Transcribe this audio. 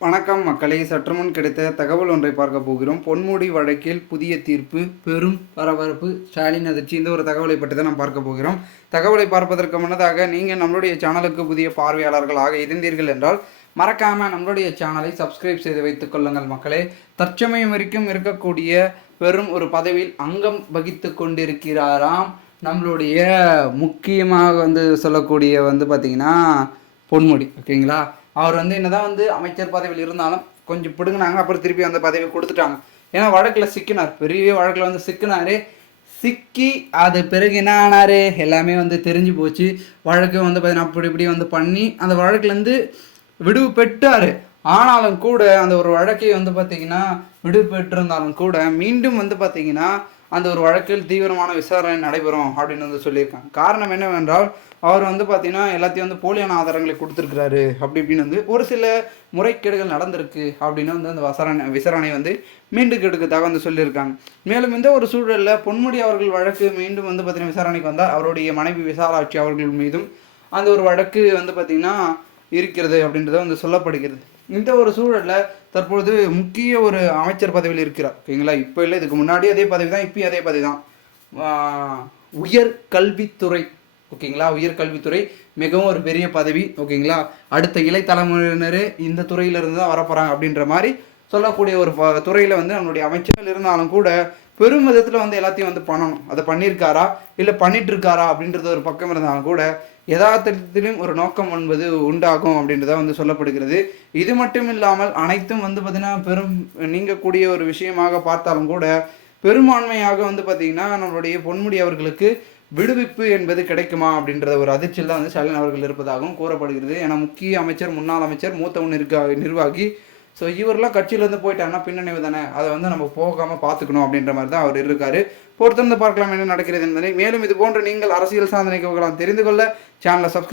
வணக்கம் மக்களை, சற்றுமுன் கிடைத்த தகவல் ஒன்றை பார்க்க போகிறோம். பொன்முடி வழக்கில் புதிய தீர்ப்பு, பெரும் பரபரப்பு, ஸ்டாலின் அதிர்ச்சி. இந்த ஒரு தகவலை பற்றி தான் நாம் பார்க்க போகிறோம். தகவலை பார்ப்பதற்கு முன்னதாக நீங்கள் நம்மளுடைய சேனலுக்கு புதிய பார்வையாளர்களாக இருந்தீர்கள் என்றால் மறக்காமல் நம்மளுடைய சேனலை சப்ஸ்கிரைப் செய்து வைத்துக் கொள்ளுங்கள் மக்களே. தற்சமயம் வரைக்கும் இருக்கக்கூடிய பெரும் ஒரு பதவியில் அங்கம் வகித்து கொண்டிருக்கிறாராம் நம்மளுடைய முக்கியமாக சொல்லக்கூடிய பார்த்திங்கன்னா பொன்முடி. ஓகேங்களா, அவர் என்னதான் அமைச்சர் பதவியில் இருந்தாலும் கொஞ்சம் பிடுங்கினாங்க, அப்புறம் திருப்பி அந்த பதவி கொடுத்துட்டாங்க. ஏன்னா வழக்கில் சிக்கினார், பெரிய வழக்கில் சிக்கினாரு. சிக்கி அது பிறகு என்ன ஆனார் எல்லாமே தெரிஞ்சு போச்சு. வழக்கு பார்த்தீங்கன்னா அப்படி இப்படி பண்ணி அந்த வழக்குலேருந்து விடுவு பெற்றார். ஆனாலும் கூட அந்த ஒரு வழக்கை பார்த்திங்கன்னா விடுவு பெற்றிருந்தாலும் கூட மீண்டும் பார்த்திங்கன்னா அந்த ஒரு வழக்கில் தீவிரமான விசாரணை நடைபெறும் அப்படின்னு சொல்லியிருக்காங்க. காரணம் என்னவென்றால் அவர் பார்த்திங்கன்னா எல்லாத்தையும் போலியான ஆதாரங்களை கொடுத்துருக்கிறாரு. அப்படி இப்படின்னு ஒரு சில முறைகேடுகள் நடந்திருக்கு அப்படின்னு அந்த விசாரணை மீண்டும் கெடுக்கதாக சொல்லியிருக்காங்க. மேலும் இந்த ஒரு சூழலில் பொன்முடி அவர்கள் வழக்கு மீண்டும் பார்த்திங்கன்னா விசாரணைக்கு வந்தால் அவருடைய மனைவி விசாலாட்சி அவர்கள் மீதும் அந்த ஒரு வழக்கு பார்த்திங்கன்னா இருக்கிறது அப்படின்றத சொல்லப்படுகிறது. இந்த ஒரு சூழலில் தற்பொழுது முக்கிய ஒரு அமைச்சர் பதவியில் இருக்கிறார். ஓகேங்களா, இப்போ இல்லை, இதுக்கு முன்னாடி அதே பதவி தான், இப்பயும் அதே பதவி தான். உயர்கல்வித்துறை. ஓகேங்களா, உயர்கல்வித்துறை மிகவும் ஒரு பெரிய பதவி. ஓகேங்களா, அடுத்த இளை தலைமுறையினர் இந்த துறையிலிருந்து தான் வரப்போகிறாங்க அப்படின்ற மாதிரி சொல்லக்கூடிய ஒரு துறையில் நம்மளுடைய அமைச்சர்கள் இருந்தாலும் கூட பெரும் விதத்தில் எல்லாத்தையும் பண்ணணும். அதை பண்ணியிருக்காரா இல்லை பண்ணிட்டு இருக்காரா அப்படின்றது ஒரு பக்கம் இருந்தாலும் கூட யதார்த்தத்திலும் ஒரு நோக்கம் என்பது உண்டாகும் அப்படின்றத சொல்லப்படுகிறது. இது மட்டும் இல்லாமல் அனைத்தும் பார்த்தீங்கன்னா பெரும் நீங்கக்கூடிய ஒரு விஷயமாக பார்த்தாலும் கூட பெரும்பான்மையாக பார்த்தீங்கன்னா நம்மளுடைய பொன்முடி அவர்களுக்கு விடுவிப்பு என்பது கிடைக்குமா அப்படின்ற ஒரு அதிர்ச்சியில் தான் ஸ்டாலின் அவர்கள் இருப்பதாகவும் கூறப்படுகிறது. ஏன்னா முக்கிய அமைச்சர், முன்னாள் அமைச்சர், மூத்த நிர்வாகி. ஸோ இவரெல்லாம் கட்சியிலேருந்து போயிட்டாங்கன்னா பின்னணிவு தானே, அதை நம்ம போகாமல் பார்த்துக்கணும் அப்படின்ற மாதிரி தான் அவர் இருக்கார். பொறுத்திருந்து பார்க்கலாம் என்ன நடக்கிறது என்பதை. மேலும் இது போன்ற நீங்கள் அரசியல் சாதனை தெரிந்து கொள்ள சேனலை சப்ஸ்கிரைப்